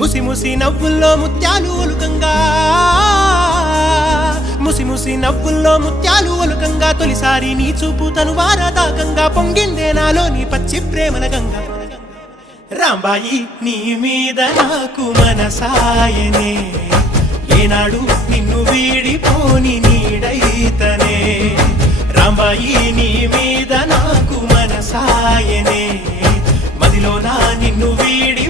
ముసి ముసి నవ్వుల్లో ముత్యాలు ఒలుకంగా ముసి ముసి నవ్వుల్లో ముత్యాలు ఒలుకంగా తొలిసారి నీ చూపు తను వారదాకంగా పొంగిందే నాలో నీ పచ్చి ప్రేమల గంగా రాంబాయి నీ మీద నాకు మనసాయనే ఏనాడు నిన్ను వీడిపోని నీడైతనే రాంబాయి నీ మీద నాకు మనసాయనే మదిలో నా నిన్ను వీడి